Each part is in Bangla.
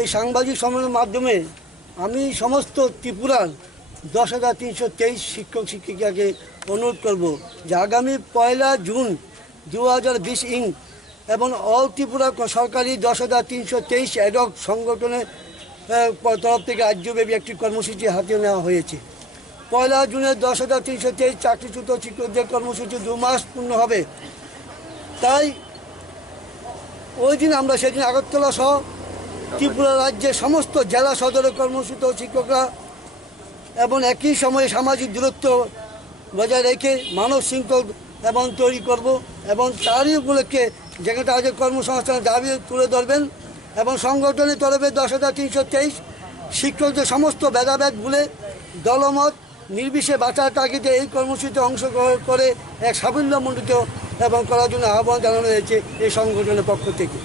এই সাংবাদিক সম্মেলনের মাধ্যমে আমি সমস্ত ত্রিপুরার 10,323 শিক্ষক শিক্ষিকাকে অনুরোধ করব যে আগামী 1 জুন 2020 এবং অল ত্রিপুরা সরকারি 10,323 অ্যাডহক সংগঠনের তরফ থেকে রাজ্যব্যাপী একটি কর্মসূচি হাতে নেওয়া হয়েছে। 1 জুনের 10,323 চাকরিচ্যুত শিক্ষকদের কর্মসূচি 2 মাস পূর্ণ হবে। তাই ওই দিন আমরা সেদিন আগরতলা সহ ত্রিপুরা রাজ্যের সমস্ত জেলা সদরে কর্মচ্যুত শিক্ষকরা এবং একই সময়ে সামাজিক দূরত্ব বজায় রেখে মানব শৃঙ্খল এবং তৈরি করব এবং তারই উপলক্ষে যেখানে আজকে কর্মসংস্থানের দাবি তুলে ধরবেন এবং সংগঠনের তরফে 10,323 শিক্ষকদের সমস্ত ভেদাভেদ ভুলে দলমত নির্বিশেষে বাঁচার তাগিদে এই কর্মসূচিতে অংশগ্রহণ করে এক সাফল্যমণ্ডিত এবং করার জন্য আহ্বান জানানো হয়েছে এই সংগঠনের পক্ষ থেকে।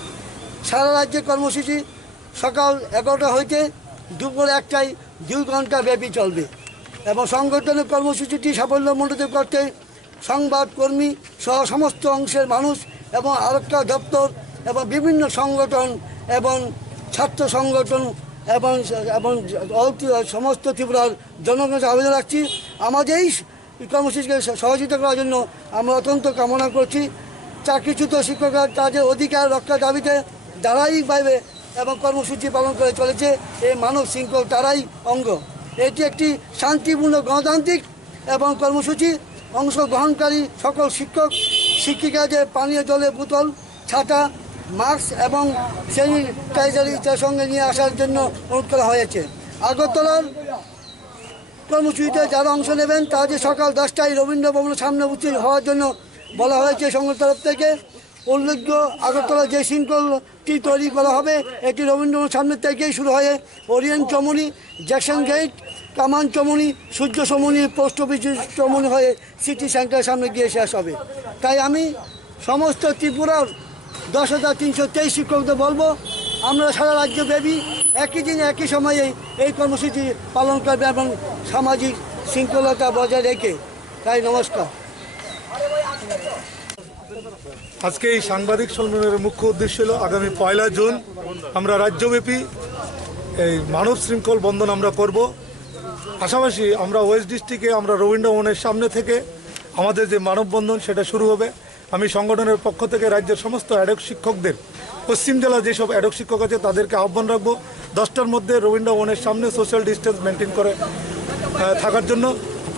সারা রাজ্যে কর্মসূচি সকাল 11টা হইতে দুপুর 1টায় 2 ঘন্টা ব্যাপী চলবে এবং সংগঠনের কর্মসূচিটি সাফল্যমণ্ডিত করতে সংবাদকর্মী সহ সমস্ত অংশের মানুষ এবং আরক্ষা দপ্তর এবং বিভিন্ন সংগঠন এবং ছাত্র সংগঠন এবং সমস্ত ত্রিপুরার জনগণকে আবেদন রাখছি আমাদের এই কর্মসূচিকে সহযোগিতা করার জন্য আমরা অত্যন্ত কামনা করছি। চাকরিচ্যুত শিক্ষকরা তাদের অধিকার রক্ষার দাবিতে ধারাবাহিকভাবে এবং কর্মসূচি পালন করে চলেছে। এই মানব শৃঙ্খল তারাই অঙ্গ। এটি একটি শান্তিপূর্ণ গণতান্ত্রিক এবং কর্মসূচি। অংশগ্রহণকারী সকল শিক্ষক শিক্ষিকাদের পানীয় জলের বোতল, ছাতা, মাস্ক এবং স্যানিটাইজার সঙ্গে নিয়ে আসার জন্য অনুরোধ করা হয়েছে। আগরতলার কর্মসূচিতে যারা অংশ নেবেন তাদের সকাল 10টায় রবীন্দ্র ভবনের সামনে উপস্থিত হওয়ার জন্য বলা হয়েছে সংগঠনের তরফ থেকে। উল্লেখ্য আগরতলা যে শৃঙ্খলটি তৈরি করা হবে এটি রবীন্দ্র ভবনের সামনে থেকেই শুরু হয়ে ওরিয়েন্ট চমুনি, জ্যাকসন গেট, কামান চমুনি, সূর্য চমুনি, পোস্ট অফিস চমুনি হয়ে সিটি সেন্টারের সামনে গিয়ে শেষ হবে। তাই আমি সমস্ত ত্রিপুরার 10,323 শিক্ষকদের বলবো আমরা সারা রাজ্যব্যাপী একই দিনে একই সময়ে এই কর্মসূচি পালন করবে এবং সামাজিক শৃঙ্খলতা বজায় রেখে। তাই নমস্কার। আজকে এই সাংবাদিক সম্মেলনের মুখ্য উদ্দেশ্য হল আগামী 1 জুন আমরা রাজ্যব্যাপী এই মানব শৃঙ্খল বন্ধন আমরা করব। পাশাপাশি আমরা ওয়েস্ট ডিস্ট্রিক্টে আমরা রবীন্দ্র ভবনের সামনে থেকে আমাদের যে মানববন্ধন সেটা শুরু হবে। আমি সংগঠনের পক্ষ থেকে রাজ্যের সমস্ত অ্যাডহক শিক্ষকদের, পশ্চিম জেলার যেসব অ্যাডহক শিক্ষক আছে তাদেরকে আহ্বান রাখবো 10টার মধ্যে রবীন্দ্র ভবনের সামনে সোশ্যাল ডিস্টেন্স মেনটেন করে থাকার জন্য।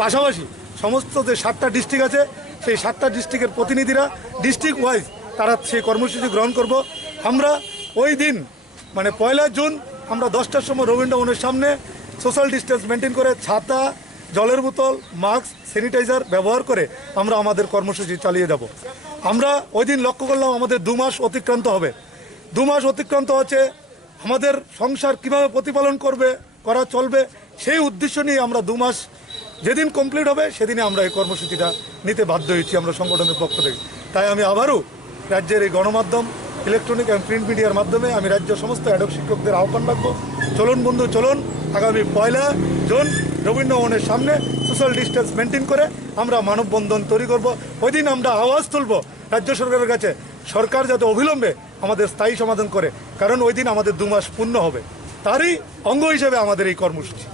পাশাপাশি সমস্ত যে 7টা ডিস্ট্রিক্ট আছে সেই 7টা ডিস্ট্রিক্টের প্রতিনিধিরা ডিস্ট্রিক্ট ওয়াইজ তারা সেই কর্মসূচি গ্রহণ করব। আমরা ওই দিন মানে 1 জুন আমরা 10টার সময় রবীন্দ্র ভবনের সামনে সোশ্যাল ডিস্টেন্স মেনটেন করে ছাতা, জলের বোতল, মাস্ক, স্যানিটাইজার ব্যবহার করে আমরা আমাদের কর্মসূচি চালিয়ে যাব। আমরা ওই দিন লক্ষ্য করলাম আমাদের 2 মাস অতিক্রান্ত হবে। 2 মাস অতিক্রান্ত হচ্ছে আমাদের সংসার কিভাবে প্রতিপালন করা চলবে সেই উদ্দেশ্য নিয়ে আমরা 2 মাস যেদিন কমপ্লিট হবে সেদিনে আমরা এই কর্মসূচিটা নিতে বাধ্য হয়েছি আমরা সংগঠনের পক্ষ থেকে। তাই আমি আবারও রাজ্যের এই গণমাধ্যম, ইলেকট্রনিক এবং প্রিন্ট মিডিয়ার মাধ্যমে আমি রাজ্যের সমস্ত অ্যাডহক শিক্ষকদের আহ্বান রাখবো, চলুন বন্ধু চলুন আগামী 1 জুন রবীন্দ্র ভবনের সামনে সোশ্যাল ডিস্টেন্স মেনটেন করে আমরা মানববন্ধন তৈরি করব। ওই দিন আমরা আওয়াজ তুলব রাজ্য সরকারের কাছে, সরকার যাতে অবিলম্বে আমাদের স্থায়ী সমাধান করে, কারণ ওই দিন আমাদের 2 মাস পূর্ণ হবে। তারই অঙ্গ হিসেবে আমাদের এই কর্মসূচি।